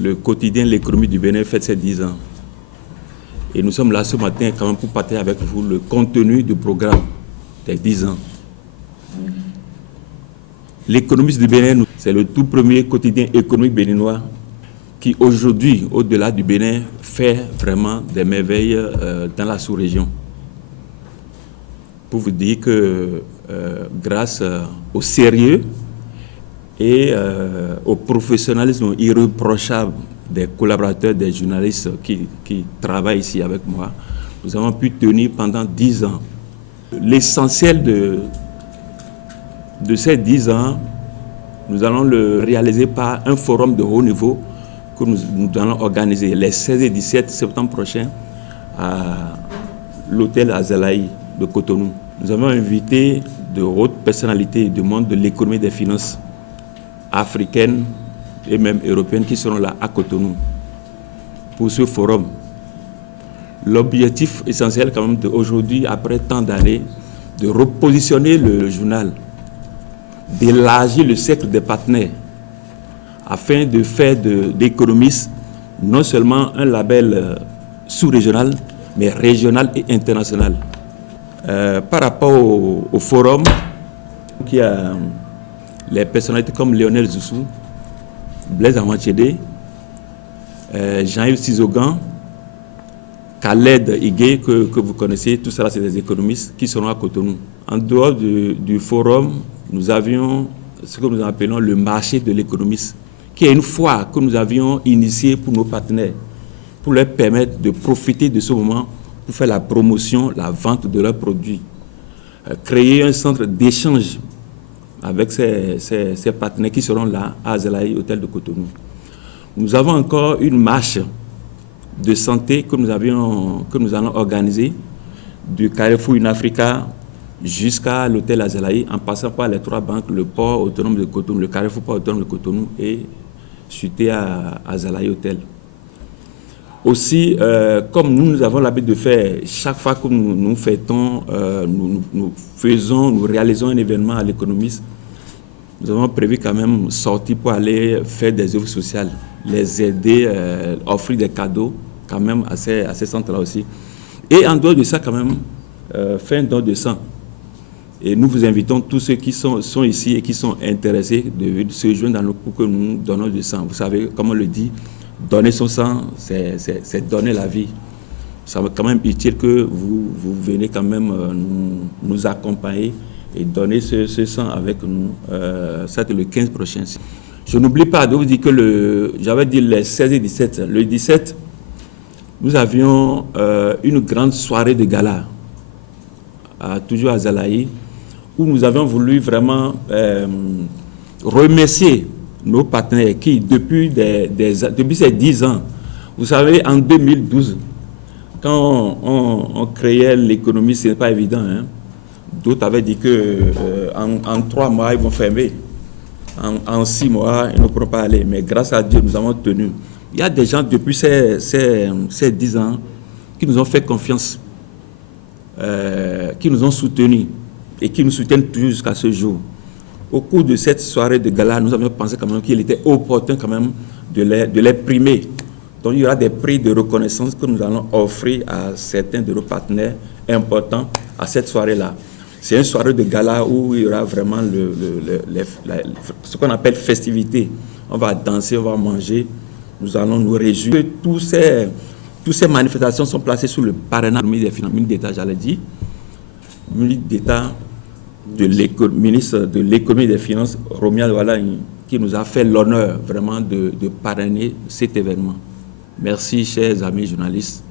le quotidien L'économie du Bénin fête ses 10 ans. Et nous sommes là ce matin quand même pour partager avec vous le contenu du programme des 10 ans. L'économiste du Bénin, c'est le tout premier quotidien économique béninois qui aujourd'hui, au-delà du Bénin, fait vraiment des merveilles dans la sous-région. Pour vous dire que grâce au sérieux et au professionnalisme irréprochable des collaborateurs, des journalistes qui travaillent ici avec moi, nous avons pu tenir pendant 10 ans. L'essentiel de ces 10 ans, nous allons le réaliser par un forum de haut niveau que nous allons organiser les 16 et 17 septembre prochains à l'hôtel Azalaï de Cotonou. Nous avons invité de hautes personnalités du monde de l'économie et des finances africaines et même européennes qui seront là à Cotonou pour ce forum. L'objectif essentiel quand même d'aujourd'hui, après tant d'années, de repositionner le journal, d'élargir le cercle des partenaires afin de faire d'Économiste non seulement un label sous-régional, mais régional et international. Par rapport au forum, il y a les personnalités comme Lionel Zoussou, Blaise Amanchede, Jean-Yves Sizogan, Khaled Higué, que vous connaissez, tout ça, c'est des économistes qui seront à Cotonou. En dehors du forum, nous avions ce que nous appelons le marché de l'économiste, qui est une foire que nous avions initiée pour nos partenaires, pour leur permettre de profiter de ce moment pour faire la promotion, la vente de leurs produits. Créer un centre d'échange avec ces partenaires qui seront là à Azalaï, hôtel de Cotonou. Nous avons encore une marche de santé que nous allons organiser du Carrefour Africa jusqu'à l'hôtel Azalaï, en passant par les 3 banques, le port autonome de Cotonou, le Carrefour port autonome de Cotonou et chuter à Azalaï hôtel. Aussi, comme nous avons l'habitude de faire, chaque fois que nous fêtons, nous réalisons un événement à l'économiste, nous avons prévu quand même sortir pour aller faire des œuvres sociales, les aider, offrir des cadeaux quand même à ces centres-là aussi. Et en dehors de ça, quand même, faire un don de sang. Et nous vous invitons tous ceux qui sont ici et qui sont intéressés de se joindre dans nous pour que nous donnons du sang. Vous savez, comme on le dit, donner son sang, c'est donner la vie. Ça va quand même utile que vous venez quand même nous accompagner et donner ce sang avec nous. Ça, c'est le 15 prochain. Je n'oublie pas de vous dire que j'avais dit les 16 et 17. Le 17, nous avions une grande soirée de gala, toujours à Azalaï, où nous avons voulu vraiment remercier nos partenaires qui, depuis ces 10 ans, vous savez, en 2012, quand on créait l'économie, ce n'est pas évident. Hein? D'autres avaient dit qu'en 3 mois, ils vont fermer. En 6 mois, ils ne pourront pas aller. Mais grâce à Dieu, nous avons tenu. Il y a des gens, depuis ces 10 ans, qui nous ont fait confiance, qui nous ont soutenus et qui nous soutiennent toujours jusqu'à ce jour. Au cours de cette soirée de gala, nous avions pensé quand même qu'il était opportun quand même de les primer. Donc il y aura des prix de reconnaissance que nous allons offrir à certains de nos partenaires importants à cette soirée-là. C'est une soirée de gala où il y aura vraiment ce qu'on appelle festivité. On va danser, on va manger, nous allons nous réjouir. Toutes ces manifestations sont placées sous le parrainage du ministre d'État, j'allais dire, ministre d'État, ministre de l'économie et des finances, Romia Douala, qui nous a fait l'honneur vraiment de parrainer cet événement. Merci, chers amis journalistes.